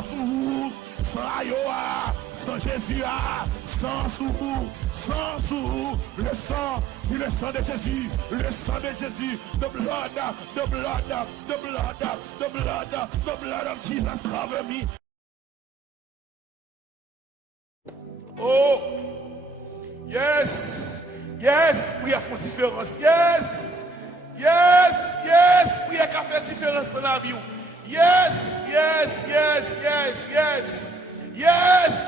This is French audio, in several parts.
sans sous, sans Ayoa, sans Jésus, sans sous, le sang, dis le sang de Jésus, the blood, the blood of Jesus cover me. Oh, yes, prière fait différence, yes, prière qui fait différence dans la vie. Yes,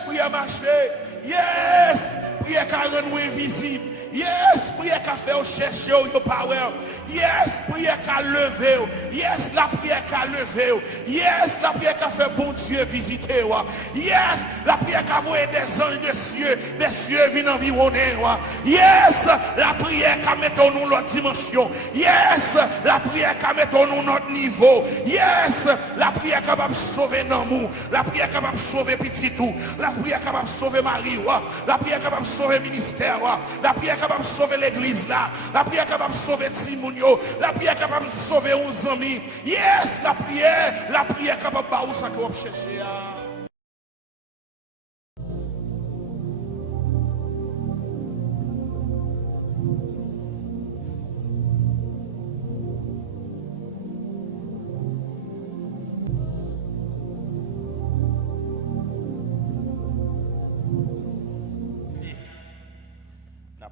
prière marcher, yes, prière qui rend invisible. Yes, prière qui fait chercher your power. Yes, prière qui lever. Yes, la prière qui lever. Yes, la prière qui fait bon Dieu visiter. Yes, la prière qui voit des anges des cieux viennent environner. Yes, la prière qui met en nous l'autre dimension. Yes, la prière qui met en nous notre niveau. Yes, la prière capable de sauver l'amour. La prière capable de sauver petit tout. La prière capable de sauver Marie. La prière capable de sauver ministère. La prière capable de sauver l'église là. La prière capable de sauver Timounio. La prière capable de sauver nos amis. Yes, la prière capable de baou ça que vous cherchez.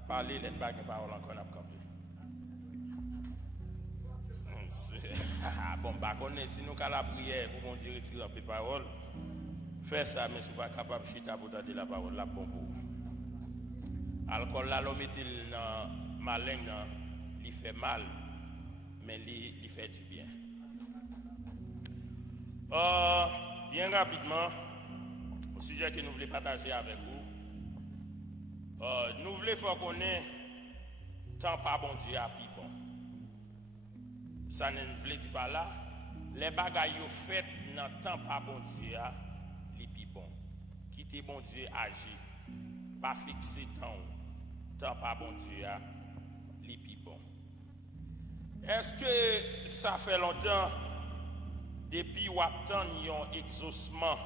Parler les bagues paroles encore n'a campé. Bon, bah, si nous avons la prière pour qu'on Dieu retire un peu de parole, fais ça, mais si vous n'êtes pas capable de chiter pour donner la parole, là, bon pour. Alcool là, l'homme met dans ma langue, il fait mal, mais il fait du bien. Bien rapidement, au sujet que nous voulons partager avec vous. Nous voulons faire connaître tant pas bon Dieu à bon. Ça ne veut dire pas là. Les bagailles faites dans tant pas bon Dieu à bon. Quitter bon Dieu agir. Pas fixer tant pas bon Dieu à bon. Est-ce que ça fait longtemps depuis ou attend un exaucement?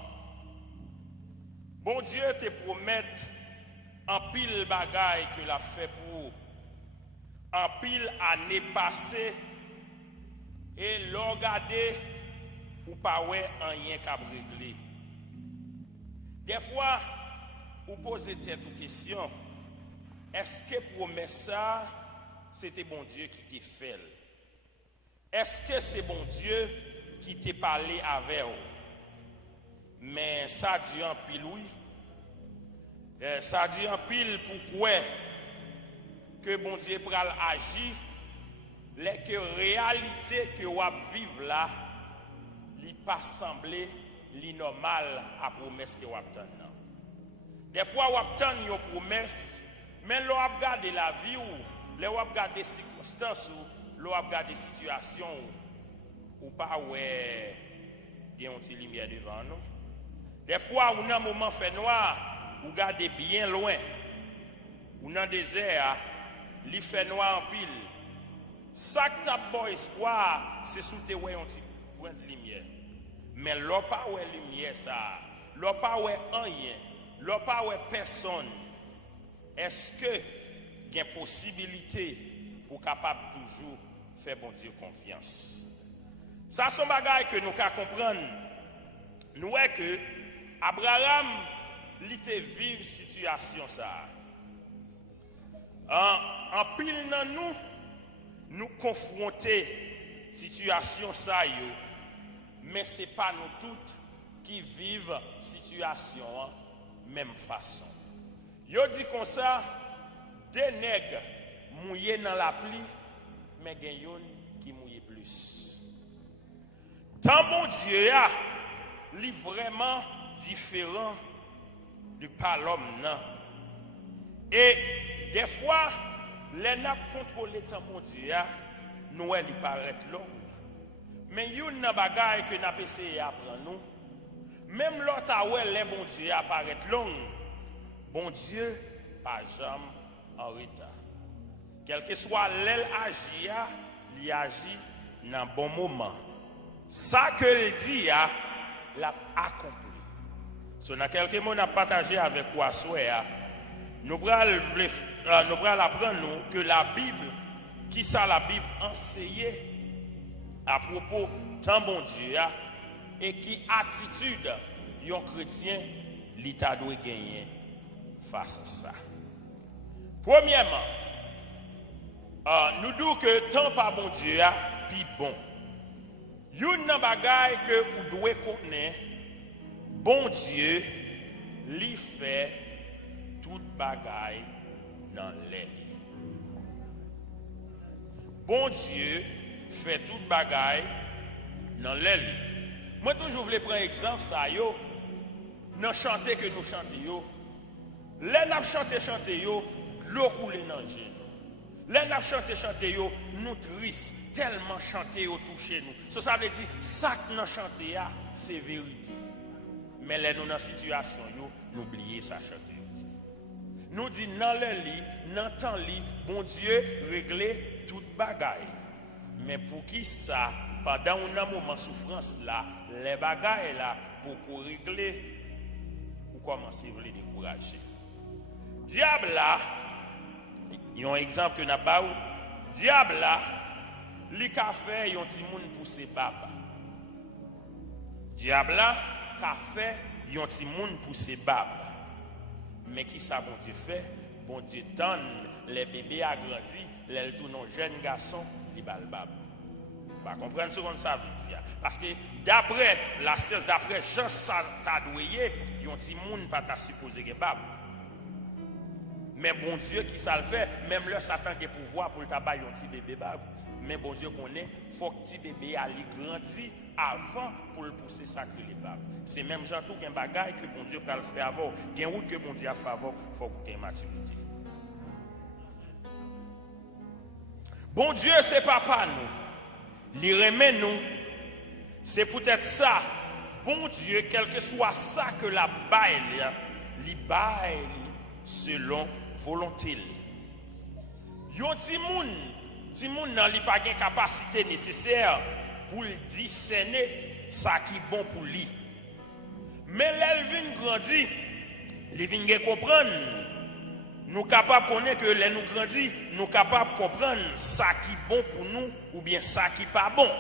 Bon Dieu te promet en pile bagaille que l'a fait pour en pile année passée et l'on regardé ou pas ouais rien qu'à régler. Des fois ou poser tête aux questions, est-ce que promesse ça c'était bon Dieu qui t'a fait? Est-ce que c'est bon Dieu qui t'a parlé avec vous? Mais ça dit en pile oui. Ça dit en pile pourquoi que bon Dieu pral agir, les que réalité que vous vivez là, li pas semblé li normal à promesse que vous attendez. Des fois vous attendez une promesse, mais vous regardez la vie ou vous regardez les circonstances ou vous regardez les situations ou pas ouais, il y a une lumière devant nous. Des fois on a un moment fait noir. Vous regardez bien loin, ou dans le désert, il fait noir en pile. Ça qui t'a bon espoir, c'est sous tes ouais un petit point de lumière. Mais l'on pas ouais lumière ça, l'on pas ouais rien, l'on pas ouais personne. Est-ce que il y a possibilité pour capable toujours faire bon Dieu confiance? Ça sont bagailles que nous devons comprendre. Nous voyons que Abraham li te vive situation ça. En pile dans nous confronter situation ça yo, mais c'est pas nous toutes qui vivent situation même façon. Yo dit comme ça, des nègres mouillés dans la pluie, mais gen yon qui mouille plus. Tant mon Dieu a li vraiment différent de par l'homme non. Et des fois les n'a contrôler tant mon Dieu nous elle paraît long. Mais yon nan bagaille que n'a essayé apprendre nous. Même l'autre ouais les bon Dieu apparaît long. Bon Dieu pas jamais en retard. Quel que soit l'aile agir, il agit dans bon moment. Ça que il dit l'a accompli. So, dans quelques mots, on a partagé avec vous à souhait. Nous allons apprendre que la Bible, qui ça la Bible enseigne à propos d'un bon Dieu et qui attitude un chrétien l'État doit gagner face à ça. Premièrement, nous disons que tant pas bon Dieu puis bon. Une bagaille que vous devez connaître, bon Dieu lui fait toute bagaille dans l'air. Bon Dieu fait toute bagaille dans l'air. Moi toujours voulais prendre exemple ça yo dans chanter que nous chantions. Les n'a chanter yo, l'eau coule dans le genou. Les n'a chanter yo, nous triste tellement chanter yo toucher nous. Ça veut dire ça que nous chanter c'est vérité. Mais les nous dans situation yo, n'oubliez ça chanter. Nous dit dans le lit, dans temps lit, bon Dieu régler toute bagaille. Mais pour qui ça pendant un moment souffrance là, les bagailles là pour régler ou commencer à les décourager. Diable là, il y a un exemple que n'a pas. Diable là, li ka fait yon ti moun pour ses baba. Diable là, ka fait yon ti moun pour ses baba. Mais qui ça bon Dieu fait? Bon Dieu donne les bébés a grandi, les tout non jeunes garçons, li bal bab. Pas comprendre ce qu'on ça veut dire. Parce que d'après la science, d'après Jean Sadouye, yon ti moun pas ta supposé que bab. Mais bon Dieu qui ça le fait, même le Satan qui a pouvoir pour le tabac yon ti bébé bab. Mais bon Dieu connaît, faut que ti bébé a li grandi avant pour le pousser sacré les babes. C'est même genre tout un bagaille que bon Dieu peut le faire avant, gain route que bon Dieu a fait avant, faut que tu aies maturité. Bon Dieu c'est papa nous. Il remet nous. C'est peut-être ça. Bon Dieu, quel que soit ça que la baille, li baille selon volonté. Yon ti moun nan li pa gen capacité nécessaire pour discerner ça qui est bon pour lui. Mais l'elvin grandit, il vient comprendre. Nous capables de connaître que les nous grandit, nous capables de comprendre ça qui est bon pour nous ou bien ça qui n'est pas bon.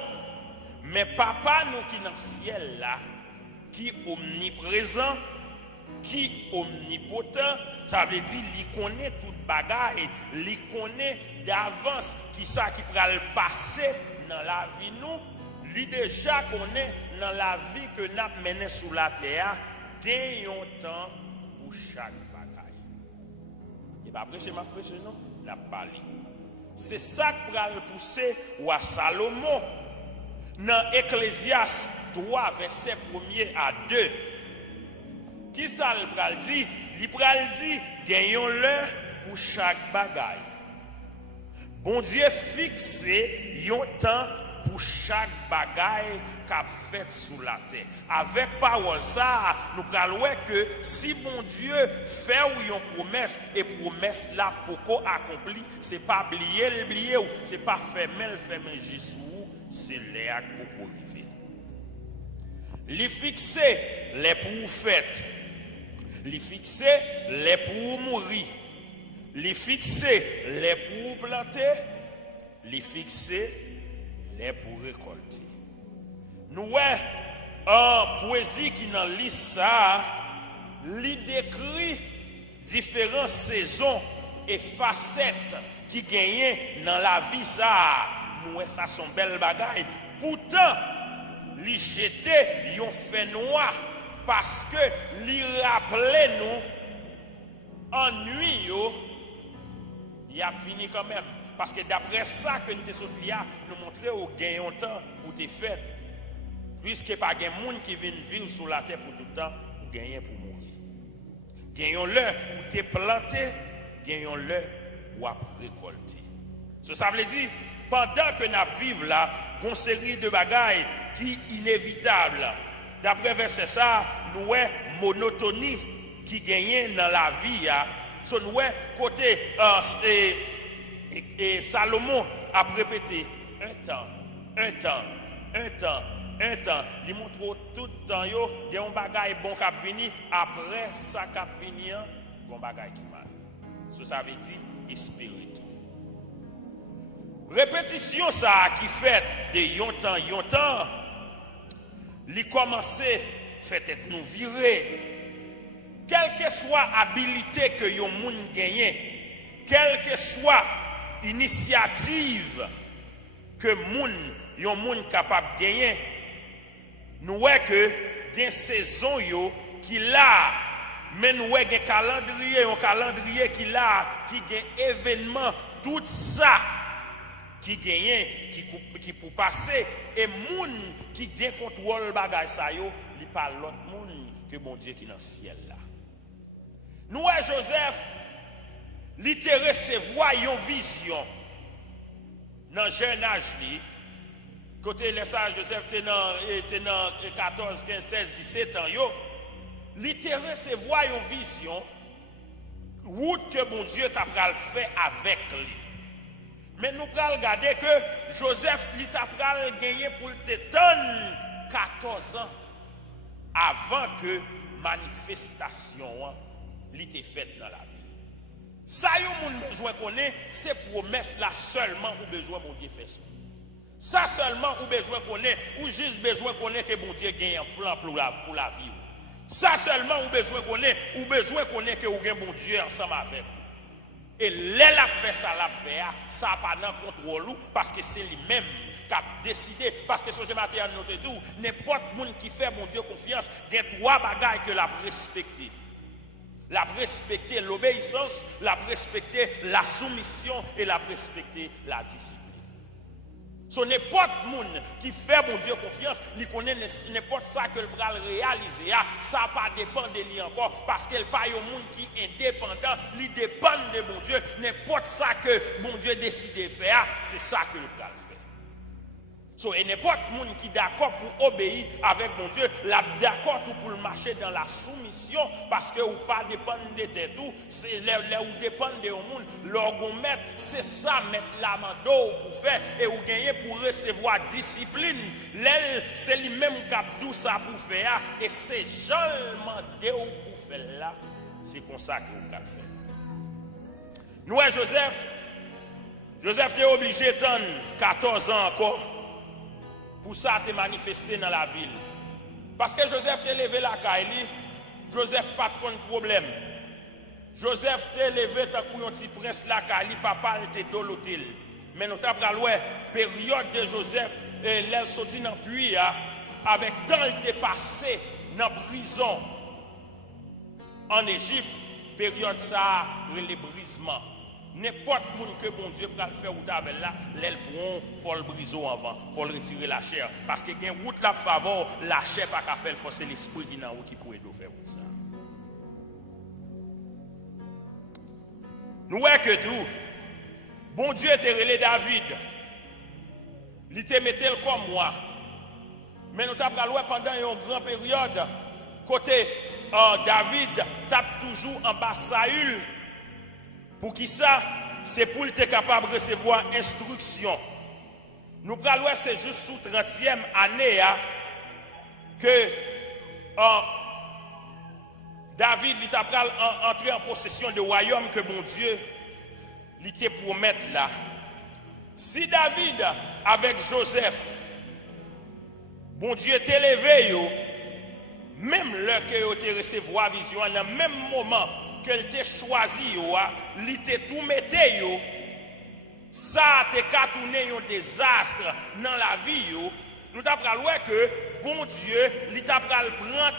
Mais papa nous qui est dans le ciel là, qui est omniprésent, qui est omnipotent, ça veut dire qu'il connaît toute bagaille, il connaît d'avance qui ça qui va le passer dans la vie nous, lui déjà connaît dans la vie que nous avons menée sur la terre, gagnons temps pour chaque bagaille. Et pas prêcher ma prêche non, la parler. C'est ça qui va le pousser ou à Salomon dans Ecclésiaste 3 verset 1er à 2. Qui ça le pral dit? Il pral dit gagnons-le pour chaque bagaille. Bon Dieu fixé yon temps pour chaque bagaille qu'a fait sous la terre. Avec parole ça, nous pral voir que si bon Dieu fait ou yon promesse et promesse là pour qu'on accompli, c'est pas oublier ou c'est pas fermer Jésus, c'est l'air pour qu'on arrive. Li fixé les pour faites. Li fixé les pour mourir. Les fixer, les pour planter, les fixer, les pour récolter. Nous en poésie qui dans liste ça, il décrit différentes saisons et facettes qui gagnent dans la vie ça. Nous ça sont belles bagailles. Pourtant, il jetait yon fait noir parce que il rappelait nous ennui yo. Il a fini quand même. Parce que d'après ça que nous sommes nous montrer au gain temps pour te faire. Puisque pas de monde qui vient vivre sur la terre pour tout le temps, ou gagner pour mourir. Gagnons-le où tu es planté, gagnons-le ou à récolter. Ça veut dire, pendant que nous vivons là, une série de bagailles qui est inévitable. D'après verset ça, nous avons monotonie qui gagne dans la vie. So nous côté et Salomon a répété un temps, un temps, il montre tout le temps, il y a un bagage bon qui vient, après ça qui vient, un bagage qui mal. Ça veut dire, espérer tout. Répétition ça qui fait de yon temps, il commence fait être nous virer. Quelle que soit habilité que yon moun gagne, quelle que soit initiative que yon moun capable de gagner, nous voyons que des saisons qui là, mais nous voyons un calendrier qui là, qui a événement, tout ça qui gagne, qui pour passer, et moun qui gagne contrôle le bagage ça yo, il parle l'autre moun que bon Dieu qui dans le ciel là. Nous voyons Joseph, il te recevoir une vision dans le jeune âge. Côté les sages, Joseph était dans 14, 15, 16, 17 ans. Il te recevoir une vision, route que bon Dieu t'a fait avec lui. Mais nous allons regarder que Joseph, il t'a gagné pour te donner 14 ans avant que manifestation l'était faite dans la vie. Ça, vous avez besoin de connaître, c'est promesse là seulement ou besoin de Dieu faire ça. Ça seulement ou besoin de connaître, ou juste besoin de connaître que bon Dieu gagne un plan pour la vie. Ça seulement ou besoin de connaître, ou besoin de connaître que vous gagne bon Dieu ensemble avec vous. Et là, fait ça, ça n'a pas dans contrôle parce que c'est lui-même qui a décidé. Parce que ce que je m'attends à noter tout, n'importe qui fait bon Dieu confiance, il y a 3 bagailles que l'a respecté. La respecter l'obéissance, la respecter la soumission et la respecter la discipline. So n'importe monde qui fait mon Dieu confiance, il connaît n'importe ça que le bras réaliser, ça pas dépend de lui encore parce qu'elle pas un monde qui est indépendant, il dépend de mon Dieu, n'importe ça que mon Dieu décide de faire, c'est ça que le bras fait. So, et n'importe monde qui est d'accord pour obéir avec mon Dieu, d'accord pour marcher dans la soumission parce que ou pas dépendre de tout, c'est là où dépend de monde, l'orgomètre, c'est ça mettre la main d'eau pour faire et ou gagner pour recevoir discipline. C'est lui-même qui a tout ça pour faire et c'est seulement Dieu pour faire là, c'est comme ça que vous le faire. Nous Joseph était obligé d'attendre 14 ans encore. Pour ça, te manifesté dans la ville. Parce que Joseph t'a levé la caille, Joseph pas de problème. Joseph t'a levé tant que un petit prince la caille, papa était dolotil. Mais nous avons la période de Joseph, elle sorti dans le puits, avec tant il était passé dans la prison en Égypte, période ça, le brisement. N'importe qui que bon Dieu peut le faire ou avec là, l'aile pour faut le briser avant, faut le retirer la chair parce que gain route la faveur, la chair pas qu'à faire forcer l'esprit qui dans qui pourrait faire ça. Nous voyons que tout bon Dieu était relé David. Il était metté comme moi. Mais nous t'avons loué pendant une grande période côté David tape toujours en bas Saül. Pour qui ça? C'est pour être capable de recevoir instruction. Nous prenons c'est juste sous 30e année que David il a entré en possession du royaume que mon Dieu lui te promet là. Si David avec Joseph, bon Dieu t'a levé, même l'heure que tu recevoir vision, dans le même moment qu'elle t'a choisi, il t'a tout metté, ça t'a tourné un désastre dans la vie. Nous t'apprenons que bon Dieu, il t'a prendre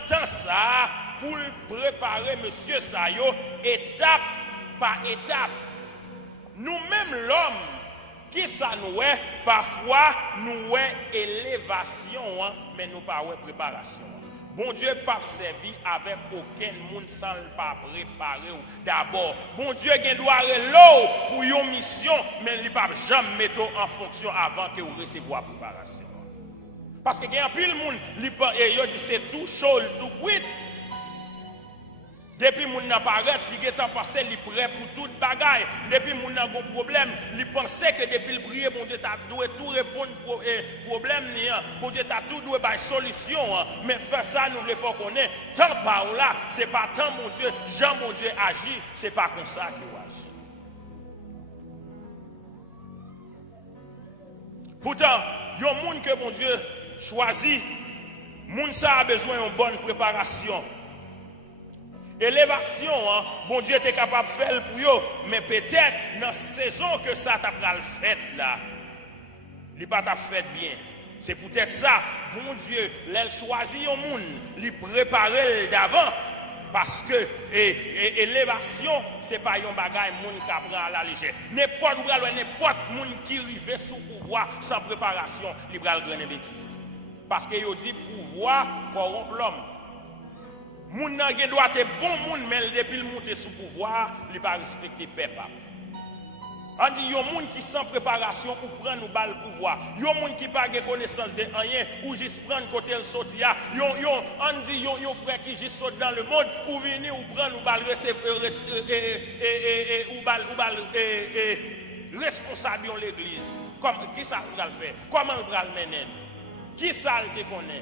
temps ça pour préparer monsieur Sayo étape par étape. Nous-mêmes l'homme, qui ça nous est, parfois nous est élévation, mais nous pas préparation. Bon Dieu pas servi avec aucun monde sans le pas préparer d'abord. Bon Dieu doit l'eau pour une mission, mais il pas jamais mettre en fonction avant que vous receviez la préparation. Parce que il y a pile monde il dit c'est tout chaud, tout cuit. Depuis mon moun nan paraît, li getan pensé li prêt pour toute bagaille. Depuis moun nan gon problème, li pensait que depuis le prier, bon Dieu t'a doit tout répondre problème ni, bon Dieu t'a tout doit bailler solution. Mais faire ça nous le faut connaître. Tant par là, c'est pas tant mon Dieu, Jean mon Dieu agit, c'est pas comme ça qu'il agit. Pourtant, il y a un monde que mon Dieu choisit, moun ça a besoin d'une bonne préparation. Élévation, bon Dieu était capable de faire pour eux, mais peut-être dans la saison que ça t'a pas le fait là, il pas t'a fait bien. C'est peut-être ça, bon Dieu, il choisit un monde, il prépare d'avant. Parce que élévation, ce n'est pas un bagage monde qui prend à la légère. N'importe monde qui arrive sous pouvoir sans préparation, il va le gagner bêtise. Parce que il dit pouvoir corrompre l'homme. Moun nan gen doit être bon moun, mais depuis le monter sous pouvoir, il va respecter le peuple. On dit yon moun qui sans préparation ou prend nous bal pouvoir. Yon moun qui pas connaissance de rien ou juste prendre côté le sortir. On dit yon frère qui juste saute dans le monde ou venir ou prendre nous bal responsable de l'église. Comme qui ça va le faire? Comment on va le mener? Qui ça le connaît?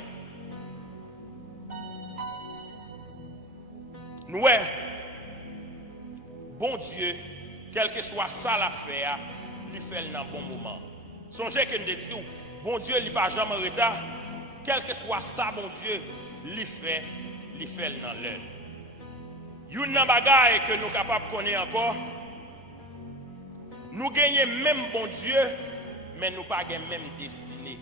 Nous bon Dieu, quel que soit ça l'affaire, il fait dans bon moment. Songez que nous disons, bon Dieu, il n'est pas jamais en retard. Quel que soit ça, bon Dieu, il fait dans l'heure. Il y a une bagaille que nous sommes capables de connaître encore. Nous gagnons même bon Dieu, mais nous pas gagnons même destinée.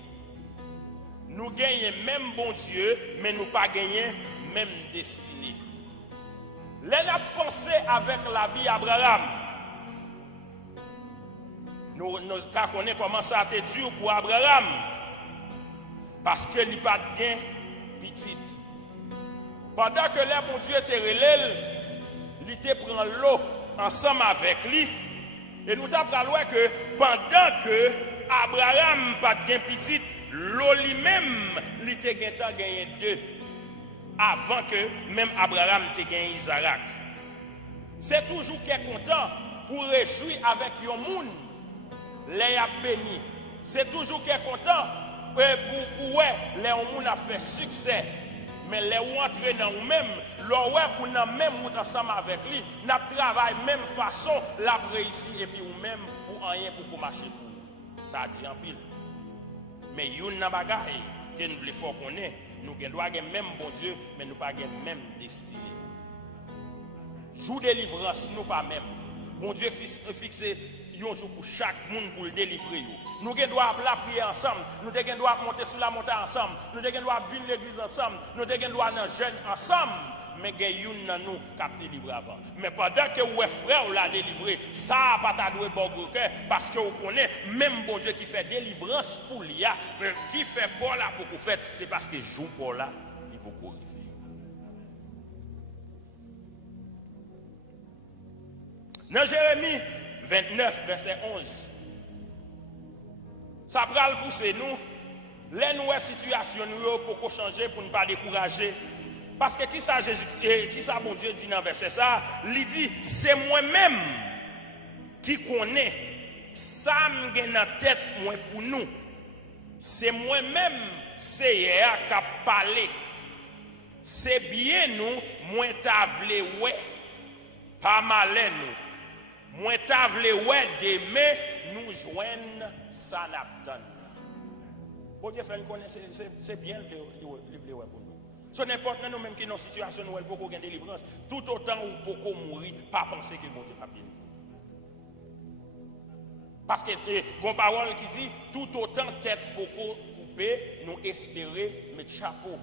Nous gagnons même bon Dieu, mais nous pas gagnons même destinée. L'on a pensé avec la vie d'Abraham. Nous connaissons comment ça a été dur pour Abraham. Parce qu'il n'a pas de gain petit. Pendant que le bon Dieu était relève, il te prend l'eau ensemble avec lui. Et nous avons vu que pendant que Abraham n'a pas de gain petit, l'eau lui-même, il te gagné deux. Avant que même Abraham te gagné Isaac. C'est toujours qu'il est content pour réjouir avec yon moun. Les a béni. C'est toujours qu'il est content pour les moun a fait succès. Mais les ou entrer dans nous-mêmes, l'ouè pour nous même ensemble avec lui, n'a travail même façon la réussir et puis ou même pour rien pour marcher. Ça a dit en pile. Mais yon nan bagay que nous voulons faut connaître. Nous devons même bon Dieu, mais nous pas même destinée. Jour de délivrance, nous pas même. Bon Dieu fixé un jour pour chaque monde pour le délivrer. Nous devons prier ensemble. Nous devons monter sur la montagne ensemble. Nous devons venir l'église ensemble. Nous devons aller jeûne ensemble. Mais il y a nous qui a délivré avant. Mais pendant que vous frère l'a délivré, ça n'a pas doué bon cœur parce que vous connaissez même bon Dieu qui fait délivrance pour lui, qui fait pour là pour vous faire, c'est parce que joue pour là, il faut corriger. Dans Jérémie 29, verset 11, ça va le pousser nous, les nouvelles situations nous pour changer, pour ne pas décourager. Parce que qui ça bon Dieu dit dans verset ça, il dit c'est moi-même qui connais ça me dans tête moi pour nous. C'est moi-même c'est hier qui a parlé. C'est bien nous moi t'avle ouais pas malin nous. Moi t'avle ouais demain nous joindre ça n'abdonne. Bon Dieu fait nous connaître c'est bien le ouais pour nous. So n'importe nous même qui dans une situation où elle peut gagner délivrance, tout autant où peut mourir, pas penser que bon Dieu va délivrer. Parce que bon parole qui dit tout autant tête beaucoup coupée, nous espérer mettre chapeau.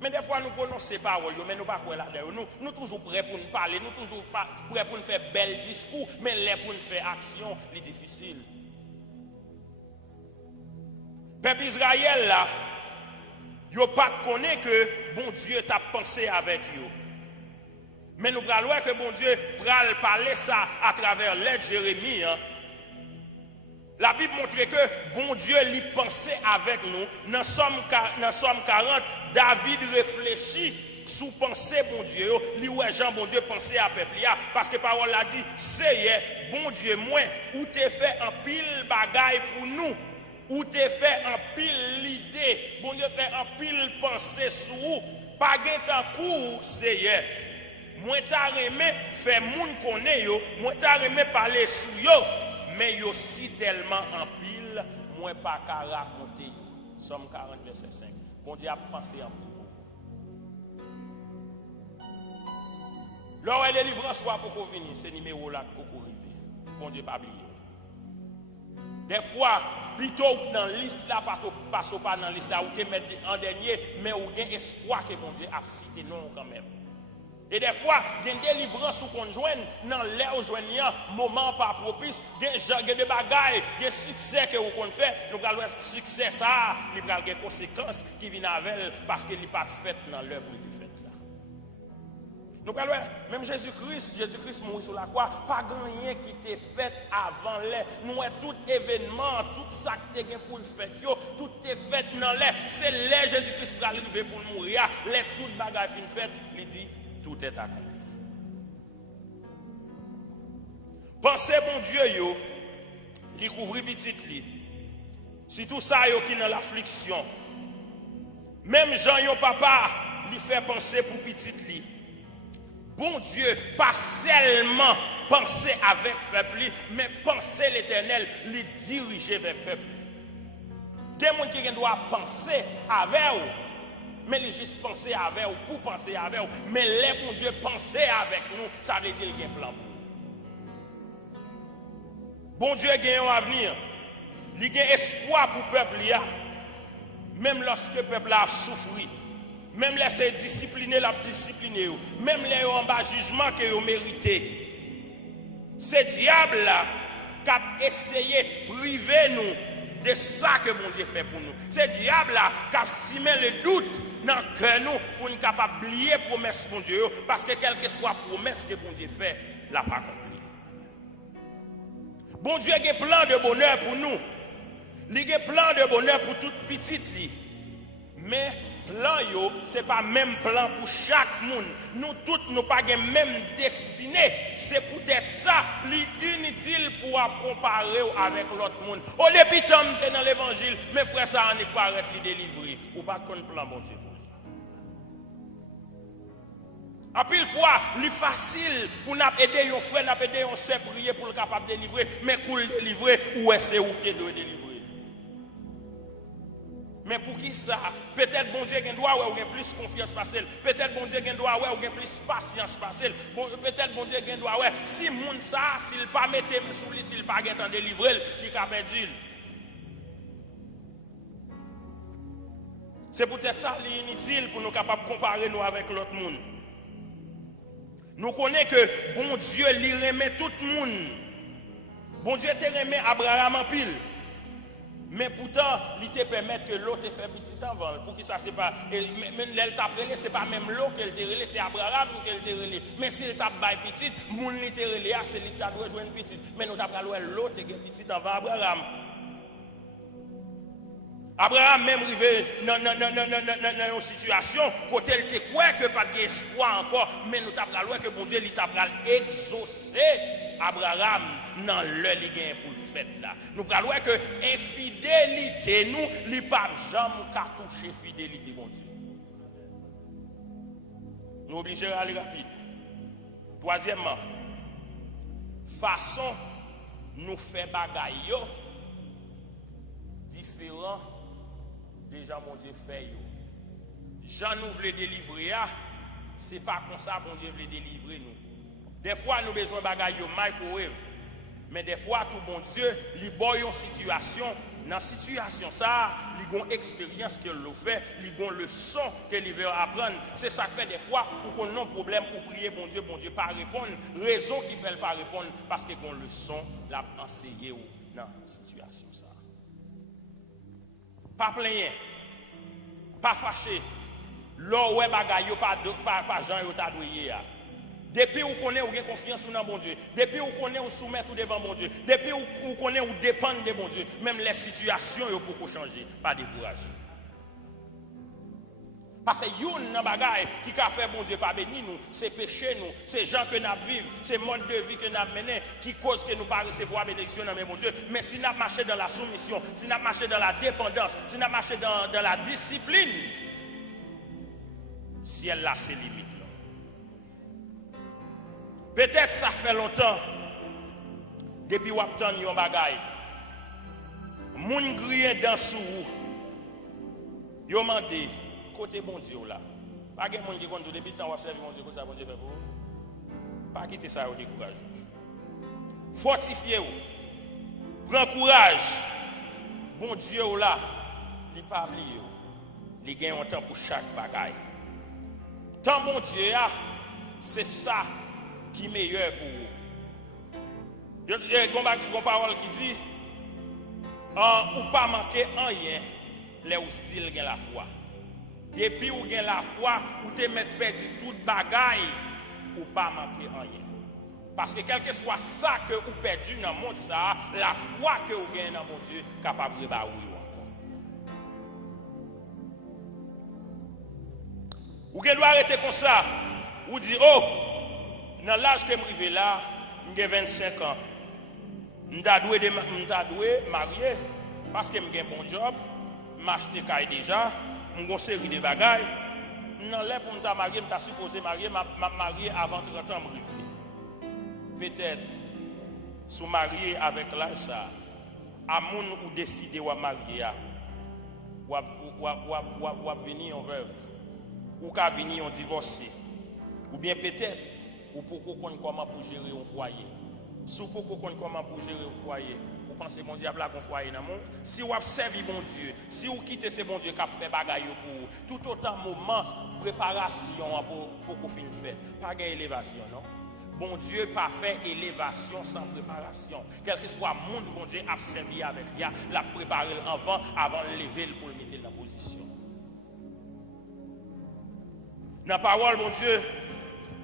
Mais des fois nous prononçons ces paroles, mais nous pas quoi là-dedans. Nous toujours prêts pour nous parler, nous toujours prêts pour nous faire bel discours, mais les pour nous faire action, c'est difficile. Peuple Israël là, yo pas connaît que bon Dieu t'a pensé avec eux. Mais nous prenons que bon Dieu pral parler ça à travers l'aide Jérémie. La Bible montre que bon Dieu lui pensait avec nous. Dans Somme 40, David réfléchit sous penser bon Dieu, li ouais Jean bon Dieu penser à peuple parce que parole a dit c'est bon Dieu moi ou t'es fait un pile bagaille pour nous ou t'es fait un pile l'idée bon Dieu fait un pile pensée sur vous pas gain temps coup c'est moi t'a aimé fait moun connaît yo moi t'a aimé parler sur yo mais yo si tellement en pile moi pas qu'à raconter yo Somme 40 verset 5 bon Dieu a pensé en pile. L'heure de délivrance soit pour venir, c'est numéro là pour arriver. Bon Dieu pas oublier. Des fois, plutôt dans la liste là, pas dans la liste là, ou te mettre en dernier, mais ou gain espoir que bon Dieu a cité non quand même. Et des fois, il y a une délivrance qu'on joigne, dans l'air où joignant, moment pas propice, il y a des bagailles, des succès que vous fait, nous allons voir succès ça, il y a des conséquences qui viennent avec parce qu'il n'est pas fait dans l'œuvre où il fait là. Nous allons voir, même Jésus-Christ mourit sur la croix, pas rien qui t'est fait avant l'air. Nous avons tout événement, tout ça qui est pour le faire, tout est fait dans l'air. C'est l'air Jésus-Christ pour arriver pour mourir, l'air toute bagaille fin fait, il dit tout est accompli. Pensez bon Dieu yo, li couvrir petit li. Si tout ça yo qui dans l'affliction. Même Jean yo papa, li fait penser pour petit li. Bon Dieu, pas seulement penser avec peuple, mais penser l'Éternel, li diriger vers peuple. Des gens qui doivent penser avec eux. Mais ils juste penser avec ou pour penser avec ou. Mais les bon Dieu penser avec nous, ça veut dire qu'il y a un plan. Bon Dieu a un avenir. Il y a espoir pour le peuple. Même lorsque le peuple a souffert. Même les c'est discipliné, la discipliné. Même les en bas jugement que vous méritez. Ce diable là qui a essayé de priver nous de ça que bon Dieu fait pour nous. Ce diable là qui a simé le doute dans le cœur nous pour nous capable oublier promesse de Dieu parce que quelle que soit la promesse que bon Dieu fait, l'a pas accompli. Bon Dieu a un plan de bonheur pour nous. Il a un plan de bonheur pour toute petite li. Mais plan yo, c'est pas même plan pour chaque monde. Nous tous nous pas même destinée. C'est peut-être ça l'inutile pour comparer avec l'autre monde. Au début dans l'évangile, mais frère ça on est pas arrêter li délivrer ou pas qu'on plan bon Dieu. À pile fois, il est facile pour nous aider un frère, nous aider un sœur prier pour le capable de délivrer, mais pour le délivrer, où est-ce que vous devez délivrer? Mais pour qui ça? Peut-être bon Dieu doit avoir plus confiance passer. Peut-être bon Dieu doit avoir plus patience passer. Peut-être bon Dieu doit avoir si moun ça s'il pas mettre sous lui s'il pas gain délivrer, il a perdu. C'est peut-être ça l'inutile pour nous capables de comparer nous avec l'autre monde. Nous connaissons que bon Dieu lui remet tout le monde. Bon Dieu te remet Abraham en pile. Mais pourtant, il te permet que l'autre fait petit avant. Pour qui ça, c'est pas. Mais l'elle t'a relé, c'est pas même l'eau qu'elle te relé, c'est Abraham qu'elle te relé. Mais s'il t'a bail petit, moun li te relé, c'est lui qui t'a doit jouer une petite. Mais nous t'a pris l'autre qui est petit avant Abraham. Abraham même arrivé dans une situation côté il te croit que pas d'espoir encore, mais nous t'a pris que bon Dieu il t'a exaucé Abraham dans le lien pour le fait là. Nous parlons que infidélité nous li pas jamais qu'à toucher fidélité mon Dieu. Nous obligés à aller rapide. Troisièmement, façon nous fait bagaille yo différent des gens mon Dieu fait yo. Jean nous voulait délivrer c'est pas comme ça bon Dieu veut délivrer nous. Des fois, nous avons besoin de bagages microwave. Mais des fois, tout bon Dieu, il y a une situation. Dans cette situation, ça, il y a une expérience qu'il a fait, il y a une leçon qu'il veut apprendre. C'est ça qui fait des fois, pour qu'on a un problème pour prier, bon Dieu, pas répondre. Raison qui fait le pas répondre, parce qu'il y a une leçon, l'a enseigné dans cette situation. Ça. Pas plaigner, pas fâché. Là où bagages, pas Jean ou t'adouiller. Depuis où vous connaissez, vous avez confiance dans bon Dieu. Depuis où vous connaissez, vous soumettez devant bon Dieu. Depuis où vous connaissez, vous dépendez de bon Dieu. Même les situations, vous pouvez changer. Pas décourager. Parce que yon nan bagay qui a fait bon Dieu pas béni nous, c'est péché nous, c'est gens que nous vivons, c'est mode de vie que nous mené qui cause que nous pas recevoir bénédiction dans mon Dieu. Mais si nous marché dans la soumission, si nous marché dans la dépendance, si nous marché dans la discipline, ciel là c'est limite là. Peut-être ça fait longtemps depuis ou attend yon bagay. Moun grien dans sou. Yo mandé côté bon Dieu là. Pas de monde qui compte depuis temps observer mon Dieu comme ça bon Dieu fait pour vous. Pas quitter ça au décourage. Fortifiez-vous. Prends courage. Bon Dieu là, il pas oublié. Il gagne un temps pour chaque bagaille. Tant bon Dieu c'est ça qui est meilleur pour vous. Il y a une parole qui dit ou pas manquer rien les ou style gagne la foi. Depuis ou gagne la foi, ou te mettre perdu toute bagaille ou pas manquer rien. Parce que quel que soit ça que ou perdu dans le monde ça, la foi que vous gagnez dans mon Dieu capable de ba ou encore. Ou que doit arrêter comme ça, ou dire oh dans l'âge que me rive là, j'ai 25 ans. M'ta doué marié parce que j'ai un bon job, m'acheter caille déjà, m'gon série de bagailles. Nan lè pour m'ta marié, m'ta supposé marié, m'a marié avant 30 ans m'rive. Peut-être sous marié avec l'âge ça, à moun ou décider ou marier ou venir en veuve ou ka venir en divorcé ou bien peut-être ou pour qu'on comment pour gérer un foyer. Si vous connaissez comment pour gérer un foyer, vous pensez que mon Dieu a un foyer dans le monde. Si vous observez mon Dieu, si vous quittez ce bon Dieu qui a fait bagaille pour tout autant moment préparation pour qu'on finisse faire. Pas d'élévation, non? Bon Dieu pas fait élévation sans préparation. Quel que soit le monde, bon Dieu a servi avec lui, l'a préparé avant de lever pour le mettre dans la position. Dans la parole,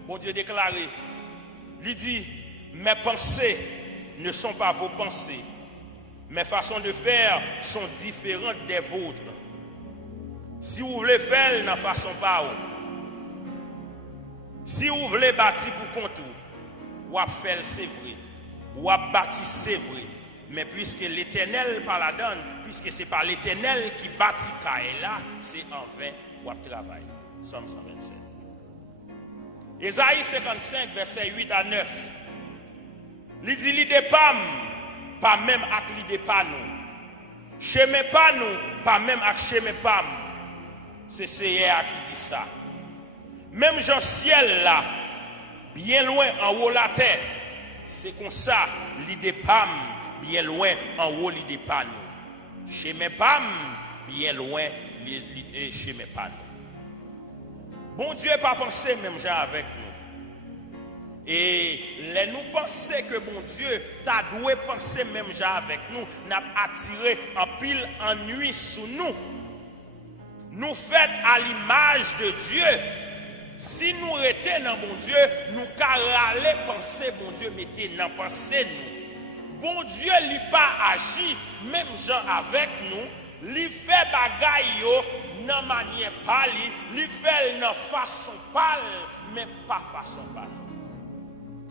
bon Dieu déclaré, il dit, mes pensées ne sont pas vos pensées. Mes façons de faire sont différentes des vôtres. Si vous voulez faire, n'en façon pas. Si vous voulez bâtir pour compte, ou à faire c'est vrai. Ou à bâtir c'est vrai. Mais puisque l'Éternel pas la donne, puisque c'est pas l'Éternel qui bâtit là, c'est en vain ou à travailler. Somme 127. Ésaïe 55, verset 8 à 9. Il dit l'idée pas même avec l'idée pas nous. Chemin pas nous, pas même avec chemin pas. C'est Seigneur qui dit ça. Même Jean ciel là, bien loin en haut la terre, c'est comme ça l'idée pas bien loin en haut l'idée pas nous. Chemin pas bien loin chemin pas nous. Bon Dieu pas pensé même Jean avec nous. Et nous pensons que bon Dieu t'a doué penser même déjà avec nous, n'a attiré en pile ennui sur nous. Nous faits à l'image de Dieu. Si nous étions dans bon Dieu, nous carralé penser bon Dieu mettez dans penser nous. Bon Dieu lui pas agi même gens avec nous, lui fait bagaille yo nan manière pâle, lui fait dans façon pâle mais pas façon pâle.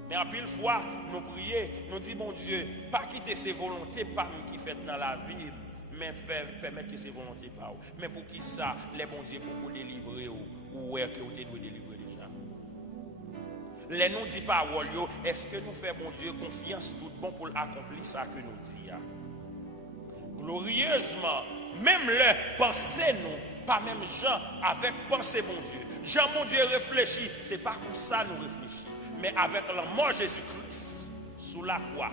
Mais en pile fois, nous prions, nous disons, bon Dieu, pas quitter ses volontés par nous qui fait dans la vie, mais permettre que ses volontés par vous. Mais pour qui ça, les bons dieux pour vous délivrer ou est-ce que vous devez délivrer déjà? Les nous dit pas, est-ce que nous faisons, bon Dieu, confiance tout bon pour accomplir ça que nous disons? Glorieusement, même le pensée nous, pas même Jean avec pensée, bon Dieu. Jean, mon Dieu, réfléchit, c'est pas comme ça nous réfléchissons. Mais avec la mort de Jésus-Christ sous la croix,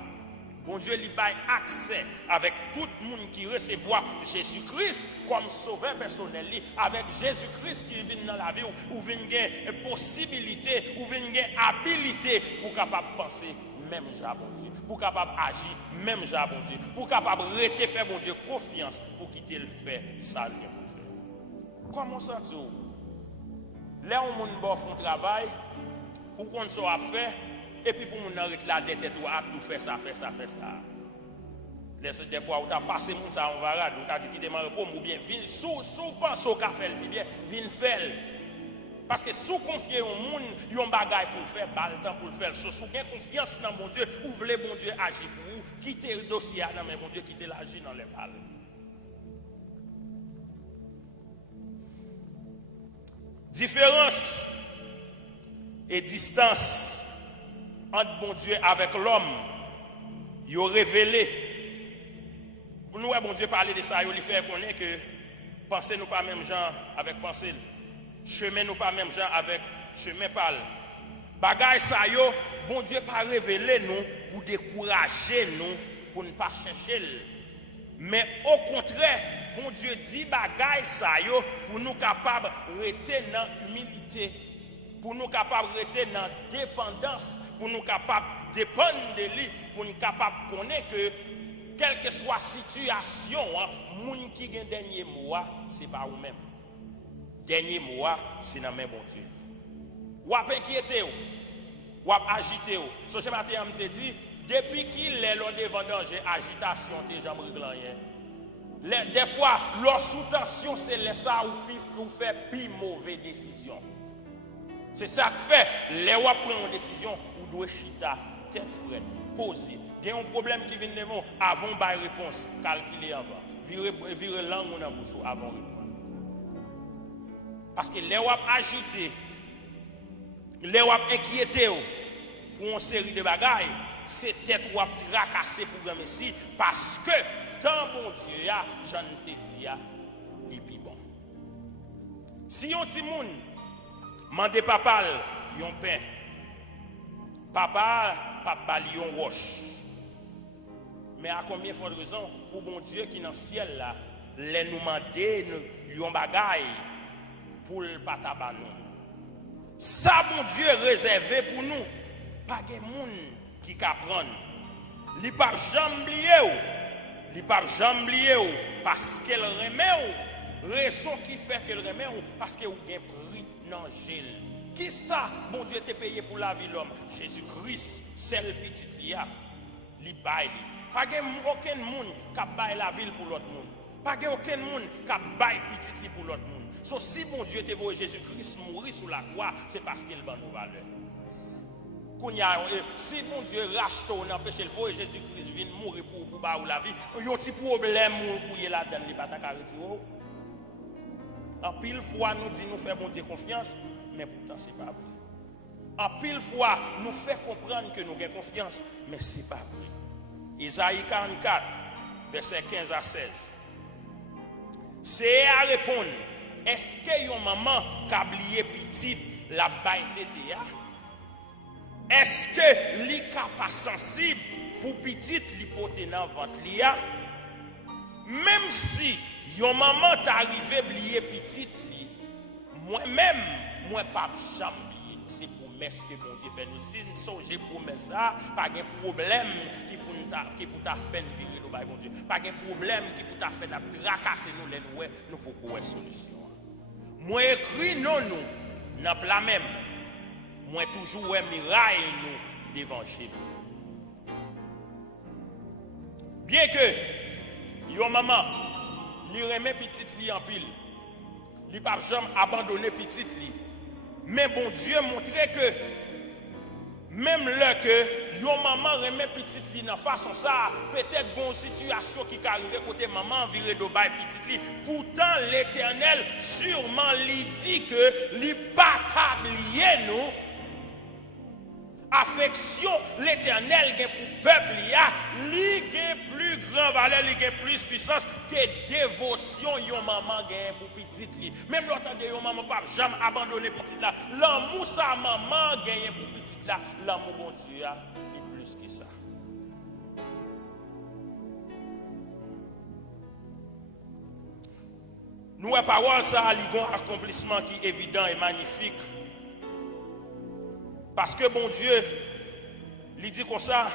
bon Dieu lui baille accès avec tout le monde qui recevoir Jésus-Christ comme sauveur personnel, avec Jésus-Christ qui vient dans la vie, ou vient une possibilité, ou vient une habilité pour capable penser même Jean bon Dieu, pour capable agir même Jean bon Dieu, pour capable rester faire bon Dieu confiance pour quitter le fait ça lui pour faire. Comment ça tu? Là où mon bon font travail pour qu'on soit fait et puis pour mon arrêter la dette et tout faire ça. Des fois, où tu as passé mon ça en varade, où tu as dit qu'il démarre pour ou bien vin sous pense au café, bien vin faire. Parce que sous confier au monde, il y a un bagage pour le faire, pas le temps pour le faire. Sous bien confiance dans mon Dieu, ou voulez bon Dieu agir pour vous, quittez le dossier dans mais mon Dieu quittez l'agir dans les balles. Différence et distance entre bon Dieu avec l'homme, il a révélé. Nous, bon Dieu parler de ça, il fait connaître que pensez nous pas même gens avec pensée. Chemin nous pas même gens avec chemin parle. Bagay ça yo, bon Dieu pas révéler nous pour décourager nous pour ne pas chercher. Mais au contraire, bon Dieu dit bagay ça yo pour nous capables rester dans humilité, pour nous capables rester dans dépendance, pour nous capables dépendre de lui, pour nous capables connaître que quelle que soit la situation, moun qui gagne dernier mot, c'est pas vous même. Dernier mot, c'est dans mes bon Dieu. Ou à inquiéter, ou à agiter. Ce que matin, je te dit, depuis qu'il est là devant danger, agitation, t'es jamais réglé. Des fois, leur sous-tension, c'est ça où fait plus mauvaise décision. C'est ça que fait, les ou prendre une décision, ou doit chita, tête frette, poser. Il y a un problème qui vient devant, avant de réponse, calculer avant. Virer langue dans la bouche avant de répondre. Parce que les wap agité, les wap inquiété pour une série de bagailles, c'est tête wap tracassé pour le Messie parce que tant bon Dieu, j'en te dis, il est bon. Si on dit moun, mande papa yon pain, papa li yon roche. Mais à combien de fois de raison pour bon Dieu qui est dans le ciel là, les nous demander yon bagaille pour le patabanou. Ça, bon Dieu, réservé pour nous. Pas de monde qui peut prendre. Il ne peut jamais oublier. Parce qu'elle remet ou. Raison qui fait qu'elle remet ou. Parce qu'elle a pris dans gel. Qui ça, bon Dieu, t'a payé pour la vie l'homme? Jésus-Christ, c'est le petit lia. Il baille. Pas de aucun monde qui baille la ville pour l'autre monde. Pas de aucun monde qui baille petit lit pour l'autre monde. So, si bon Dieu te voit Jésus-Christ mourir sous la croix, c'est parce qu'il va nous valeur. Si bon Dieu rachète ou n'empêche le voir Jésus-Christ vient mourir pour la vie, il y a un petit problème pour y là-dedans, il pas ta retirer. En pile fois, nous disons nous faire bon Dieu confiance, mais pourtant ce n'est pas vrai. En pile fois, nous fait comprendre que nous avons confiance, mais ce n'est pas vrai. Isaïe 44, verset 15 à 16. C'est à répondre. Est-ce que yon maman a oublié petit la baille tété? Est-ce que li ka pas sensible pour petit li pote dans ventre lia? Même si yon maman t'arrivé oublier petit li, moi-même moi pas jamais oublier. C'est promesse que bon Dieu fait nous. Si nous songe promesse ça, pas de problème qui pour ta faire virer nous bon Dieu. Pas de problème qui pour ta faire tracasser nous les nous pour trouver solution. Moi écrit non nous dans plat même. Moi toujours miraille nous l'évangile. Bien que yo maman li remet petite li en pile. Li pas jamais abandonner petite li. Mais bon Dieu montrait que même là que yo maman remet petite li dans façon ça, peut-être une situation qui arrive côté maman virer de bail petite li. Pourtant l'Éternel sûrement lui dit que li pas tablier nous. Affection l'Éternel gen pour peuple li gen plus grand valeur, li gen plus puissance que dévotion yon maman gen pour petite li. Même l'autre de yon maman pas jamais abandonner petite là. L'amour sa maman gen pour petite là, l'amour bon Dieu est plus que ça. Nous parole ça li gon accomplissement qui est évident et magnifique. Parce que bon Dieu, il dit comme ça,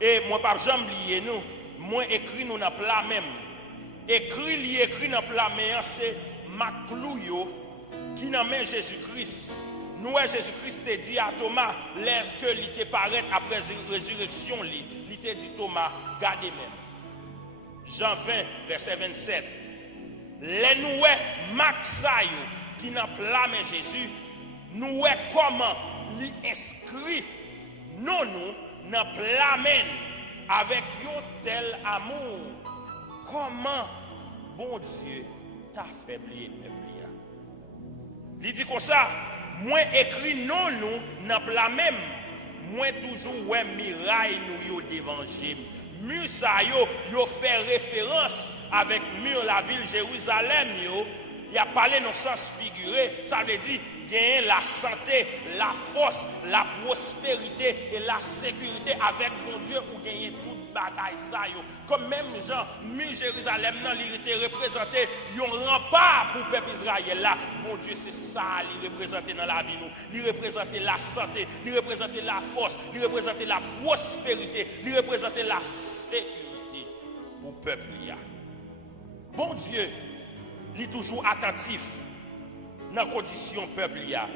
et moi pas jamais oublier nous, moi écrit nous dans plat même. Écrit dans plat même, c'est Maclouyo qui dans main Jésus-Christ. Nous Jésus-Christ te dit à Thomas, l'air que il te paraît après résurrection, il te dit Thomas, gardez même. Jean 20, verset 27. Les nous Maxayo qui n'a pas Jésus, nous comment lui inscrit nous n'a plamen avec un tel amour. Comment bon Dieu t'a affaibli peuple. Il dit comme ça, moi écrit non nous n'a pas même, moi toujours ouais miraille nous yo d'évangile. Mur ça yo fait référence avec mur la ville Jérusalem yo, il a parlé dans sens figuré, ça veut dire gagner la santé, la force, la prospérité et la sécurité avec mon Dieu ou gagner toute bagaille ça yo. Comme même gens mur Jérusalem nan il était représenté un rempart pour peuple Israël là. Bon Dieu c'est ça il représentait dans la vie nous. Il représentait la santé, il représentait la force, il représentait la prospérité, il représentait la sécurité pour le peuple là. Bon Dieu, il est toujours attentif dans la condition peuple là.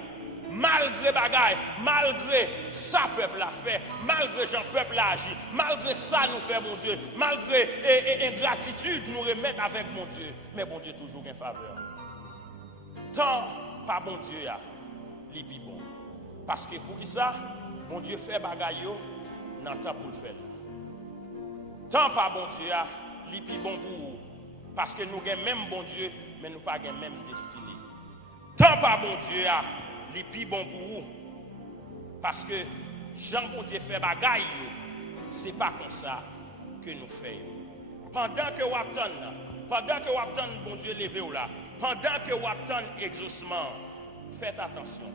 Malgré bagaille, malgré ça peuple a fait, malgré Jean peuple a agi, malgré ça nous fait mon Dieu, malgré ingratitude nous remettre avec mon Dieu, mais bon Dieu toujours en faveur. Tant pas bon Dieu là, il est bon. Parce que pour ça, bon Dieu fait bagaille yo, nan temps pour le faire. Tant pas bon Dieu là, il est bon pour vous. Parce que nous avons même bon Dieu, mais nous pas même destinée. Tant pas bon Dieu là, les plus bon pour vous. Parce que Jean bon Dieu fait bagaille, c'est pas comme ça que nous faisons. Pendant que vous attendez, bon Dieu levé là, pendant que vous attendez exaucement, faites attention,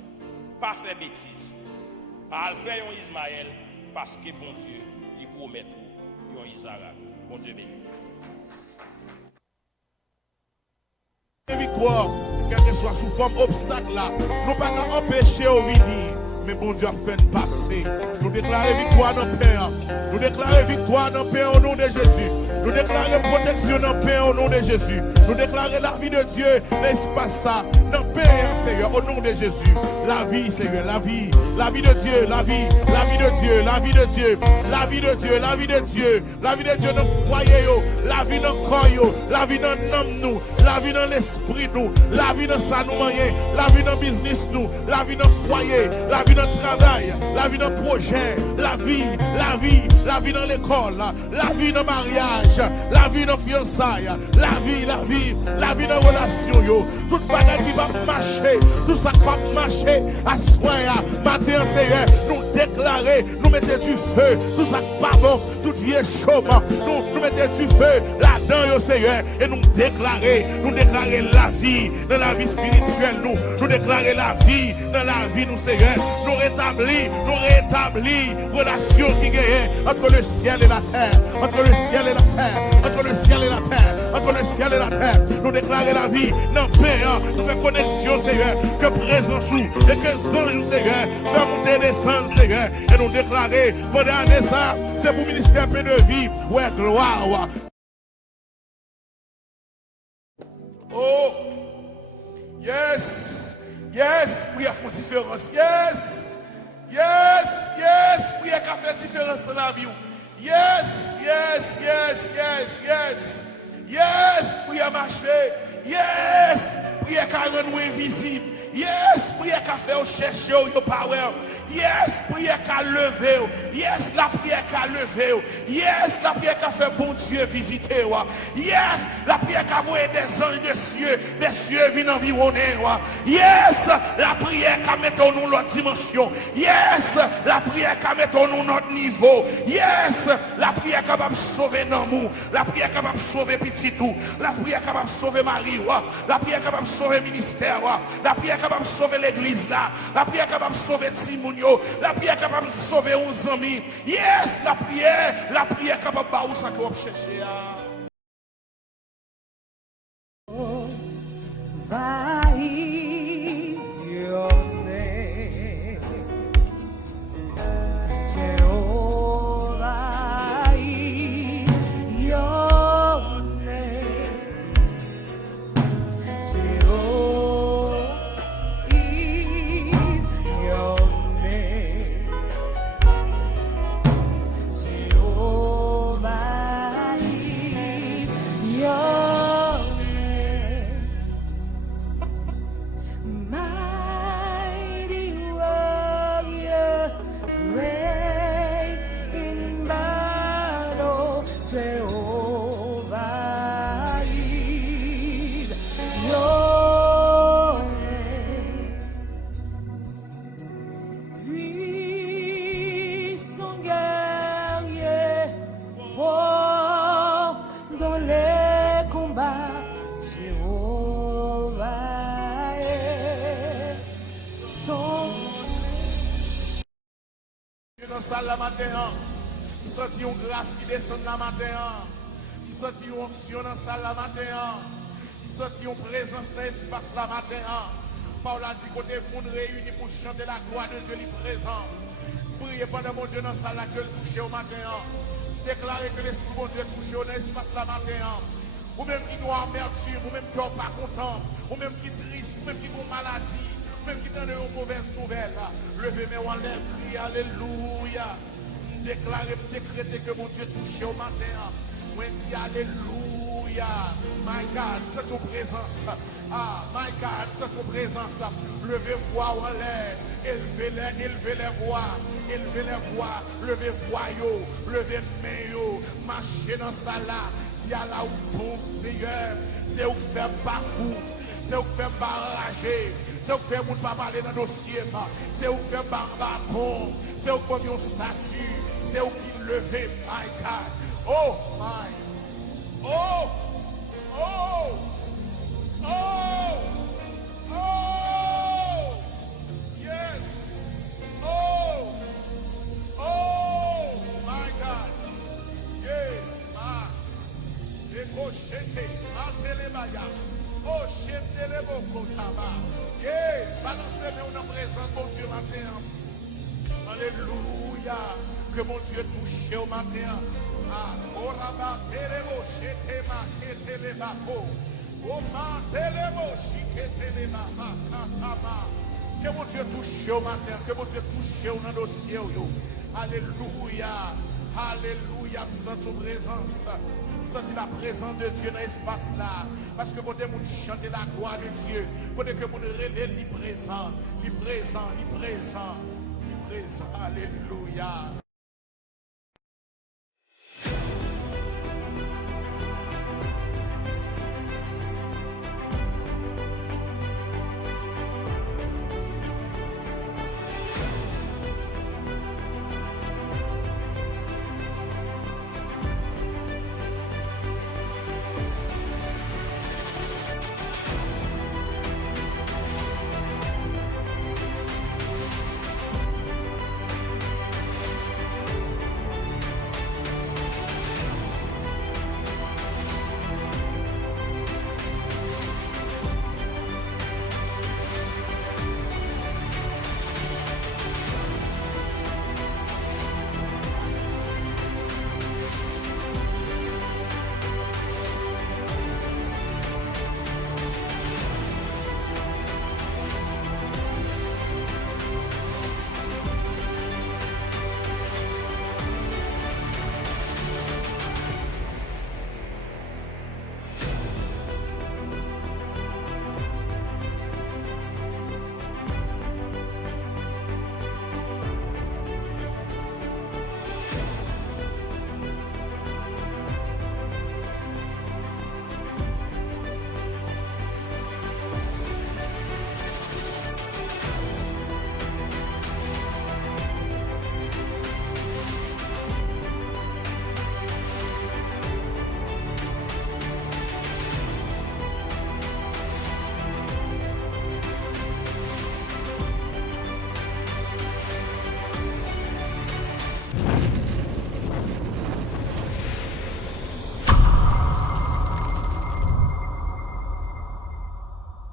pas faire bêtise, pas faire un Ismaël, parce que bon Dieu, il promet un Isaac. Bon Dieu béni. Victoire, quel que soit sous forme obstacle là, nous ne pouvons pas empêcher au venir, mais bon Dieu a fait passer. Nous déclarons victoire dans le Père. Nous déclarons victoire dans le Père au nom de Jésus. Nous déclarons protection dans le Père au nom de Jésus. Nous déclarons la vie de Dieu, l'espace ça, dans le Père, Seigneur, au nom de Jésus. La vie, Seigneur, la vie de Dieu, la vie de Dieu, la vie de Dieu, la vie de Dieu, la vie de Dieu, la vie de Dieu dans le foyer, la vie dans le corps, la vie dans l'homme, nous, la vie dans l'esprit, nous, la vie dans ça, nous, la vie dans le business, nous, la vie dans le foyer, la vie dans le travail, la vie dans le projet, la vie dans l'école, la vie dans le mariage, la vie dans le fiançailles, la vie dans la relation, tout bagage qui va marcher, tout ça qui va marcher, à soir, matin, Seigneur, nous déclarer, nous mettons du feu, tout ça qui va bon, tout vieux chômage, nous mettons du feu là-dedans, Seigneur, et nous déclarer la vie dans la vie spirituelle, nous déclarer la vie dans la vie, nous, Seigneur, nous rétablir relation qui gagne entre le ciel et la terre, entre le ciel et la terre, entre le ciel et la terre, entre le ciel et la terre, nous déclarer la vie dans le Père, nous faire connexion, Seigneur, que présence nous, et que ange, Seigneur, faire monter et descendre, Seigneur, et nous déclarer, pendant ça, c'est pour le ministère plein de vie, ouais, gloire. Oh, yes, prière fait différence, yes, prière qui fait différence dans la vie, yes, prière marcher, yes, prière qui rend invisible, yes, prière qui fait chercher au power, yes, prière qui lever, yes, la prière qui lever, yes, la prière qui fait bon Dieu visiter, yes, la prière qui envoie des anges des cieux viennent environner, yes, la prière qui met en nous l'autre dimension, yes, la prière qui met en nous notre niveau, yes, la prière capable de sauver l'amour, la prière capable de sauver petit tout, la prière capable de sauver Marie, la prière capable de sauver ministère, la prière capable de sauver l'église là, la prière capable de sauver Timounio, la prière capable de sauver 11 amis, yes, la prière capable de baou ça que vous cherchez. dans la salle la matin. Je sens une grâce qui descend la matin. Je sens une onction dans la salle la matin. Je sens une présence dans l'espace la matin. Paul a dit côté pour nous réunir pour chanter la gloire de Dieu le présent. Priez pendant mon Dieu dans la salle que le toucher au matin. Déclarez que l'esprit de Dieu touche dans l'espace la matin. Ou même qui doit amertume, ou même qui n'est pas content, ou même qui est triste, ou même qui a une maladie, ou même qui donne une mauvaise nouvelle. Levez mes en l'air, criez alléluia. Déclarez, décrétez que mon Dieu touche au matin. Moi dis alléluia. My God, c'est ton présence. Ah, my God, c'est ton présence. Levez voix en l'air. Élevez les voix. Élevez les voix. Levez voix yo. Levez main yo. Marchez dans ça là. Dis à la bon Seigneur. C'est où faire pas fou. C'est où faire pas rager. C'est où faire moun pas parler dans le dossier. C'est où faire pas bâton. C'est où faire un statut. C'est où qui lever. My God. Oh my. Oh. Oh. Oh. Oh. Yes. Oh. Oh. My God. Yeah. Ah. Décochete. Matelebaya. Oh, chetele boko taba. Yeah. Balancez-nous dans présence, mon Dieu, matin. Alléluia. Que mon Dieu touche au matin. Ah, oraba telebo shetema ketelebako. Oma telebo shiketeleba katama. Que mon Dieu touche au matin. Que mon Dieu touche au dossier. Alléluia. Alléluia. Je sens son présence. Je sens la présence de Dieu dans l'espace là. Parce que quand vous chantez la gloire de Dieu, quand vous relèvez, il est présent. Il est présent. Il est présent. Il est présent. Alléluia.